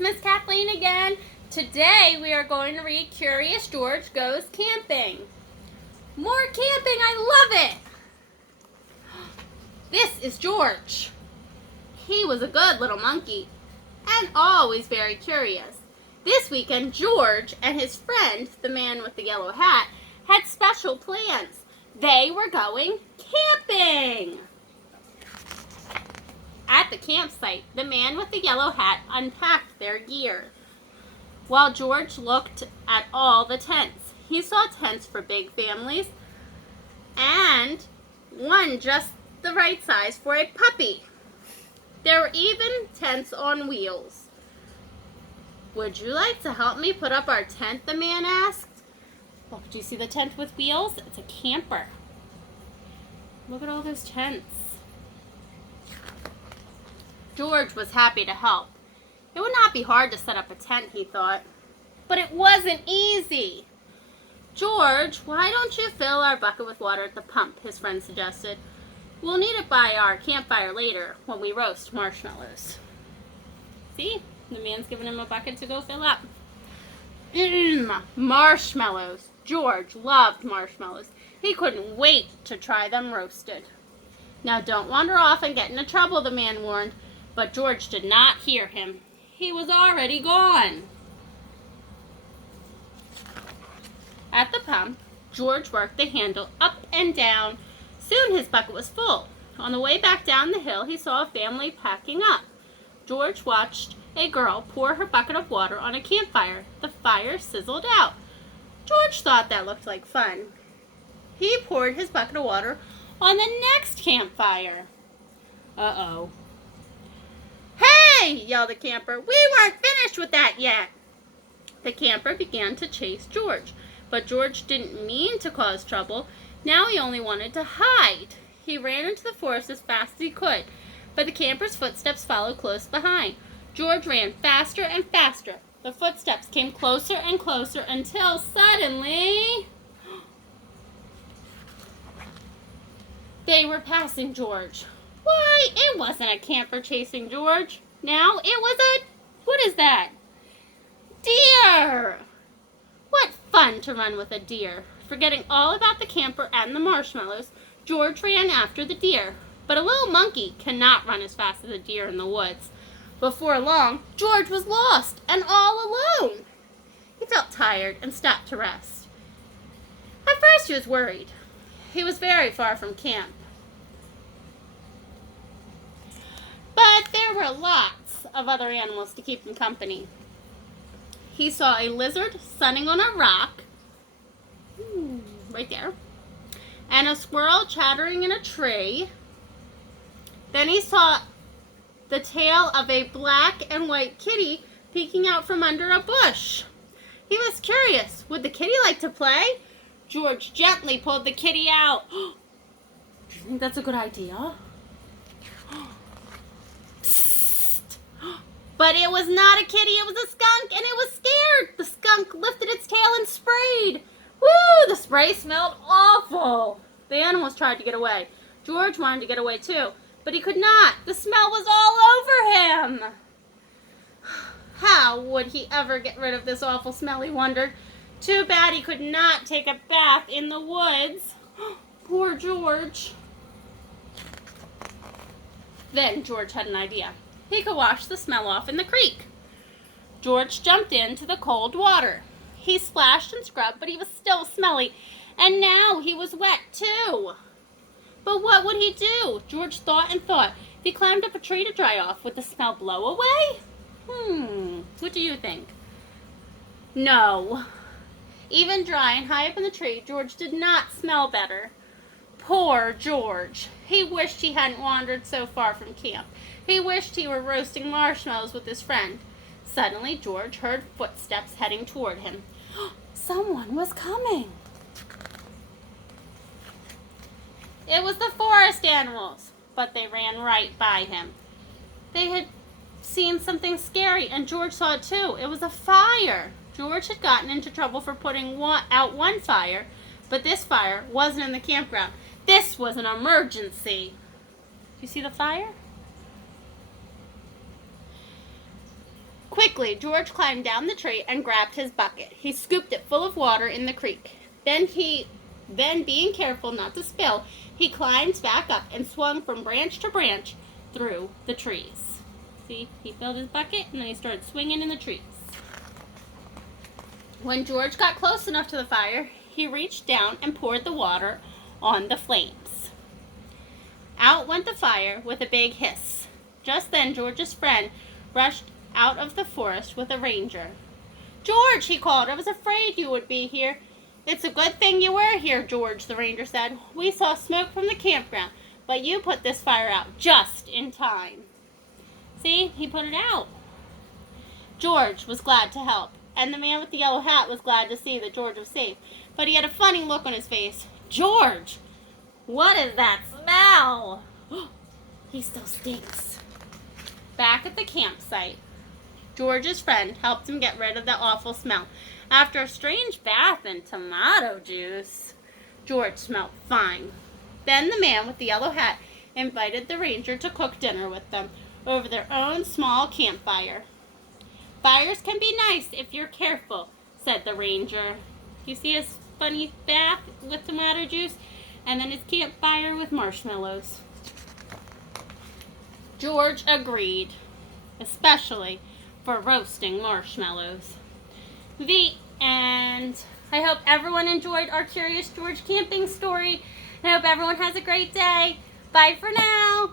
Miss Kathleen again. Today we are going to read Curious George Goes Camping. More camping, I love it! This is George. He was a good little monkey and always very curious. This weekend, George and his friend, the man with the yellow hat, had special plans. They were going camping. At the campsite, the man with the yellow hat unpacked their gear. While George looked at all the tents, he saw tents for big families and one just the right size for a puppy. There were even tents on wheels. "Would you like to help me put up our tent?" the man asked. Look, do you see the tent with wheels? It's a camper. Look at all those tents. George was happy to help. It would not be hard to set up a tent, he thought. But it wasn't easy. "George, why don't you fill our bucket with water at the pump?" his friend suggested. "We'll need it by our campfire later when we roast marshmallows." See? The man's giving him a bucket to go fill up. Marshmallows. George loved marshmallows. He couldn't wait to try them roasted. "Now don't wander off and get into trouble," the man warned. But George did not hear him. He was already gone. At the pump, George worked the handle up and down. Soon his bucket was full. On the way back down the hill, he saw a family packing up. George watched a girl pour her bucket of water on a campfire. The fire sizzled out. George thought that looked like fun. He poured his bucket of water on the next campfire. Uh-oh. "Hey!" yelled the camper. "We weren't finished with that yet." The camper began to chase George, but George didn't mean to cause trouble. Now he only wanted to hide. He ran into the forest as fast as he could, but the camper's footsteps followed close behind. George ran faster and faster. The footsteps came closer and closer until suddenly they were passing George. Why, it wasn't a camper chasing George. Now it was what is that? Deer! What fun to run with a deer. Forgetting all about the camper and the marshmallows, George ran after the deer. But a little monkey cannot run as fast as a deer in the woods. Before long, George was lost and all alone. He felt tired and stopped to rest. At first he was worried. He was very far from camp. But there were lots of other animals to keep him company. He saw a lizard sunning on a rock, right there, and a squirrel chattering in a tree. Then he saw the tail of a black and white kitty peeking out from under a bush. He was curious. Would the kitty like to play? George gently pulled the kitty out. Do you think that's a good idea? But it was not a kitty, it was a skunk, and it was scared. The skunk lifted its tail and sprayed. Woo! The spray smelled awful. The animals tried to get away. George wanted to get away too, but he could not. The smell was all over him. How would he ever get rid of this awful smell, he wondered. Too bad he could not take a bath in the woods. Poor George. Then George had an idea. He could wash the smell off in the creek. George jumped into the cold water. He splashed and scrubbed, but he was still smelly, and now he was wet too. But what would he do? George thought and thought. If he climbed up a tree to dry off, would the smell blow away? What do you think? No. Even dry and high up in the tree, George did not smell better. Poor George. He wished he hadn't wandered so far from camp. He wished he were roasting marshmallows with his friend. Suddenly, George heard footsteps heading toward him. Someone was coming. It was the forest animals, but they ran right by him. They had seen something scary, and George saw it too. It was a fire. George had gotten into trouble for putting out one fire, but this fire wasn't in the campground. This was an emergency. Do you see the fire? Quickly, George climbed down the tree and grabbed his bucket. He scooped it full of water in the creek. Then being careful not to spill, he climbed back up and swung from branch to branch through the trees. See, he filled his bucket and then he started swinging in the trees. When George got close enough to the fire, he reached down and poured the water on the flames. Out went the fire with a big hiss. Just then, George's friend rushed out of the forest with a ranger. "George," he called, "I was afraid you would be here." "It's a good thing you were here, George," the ranger said. "We saw smoke from the campground, but you put this fire out just in time." See, he put it out. George was glad to help, and the man with the yellow hat was glad to see that George was safe, but he had a funny look on his face. "George, what is that smell?" "He still stinks." Back at the campsite, George's friend helped him get rid of the awful smell. After a strange bath in tomato juice, George smelled fine. Then the man with the yellow hat invited the ranger to cook dinner with them over their own small campfire. "Fires can be nice if you're careful," said the ranger. You see his funny bath with tomato juice and then his campfire with marshmallows. George agreed, especially for roasting marshmallows. The end. I hope everyone enjoyed our Curious George camping story. I hope everyone has a great day. Bye for now.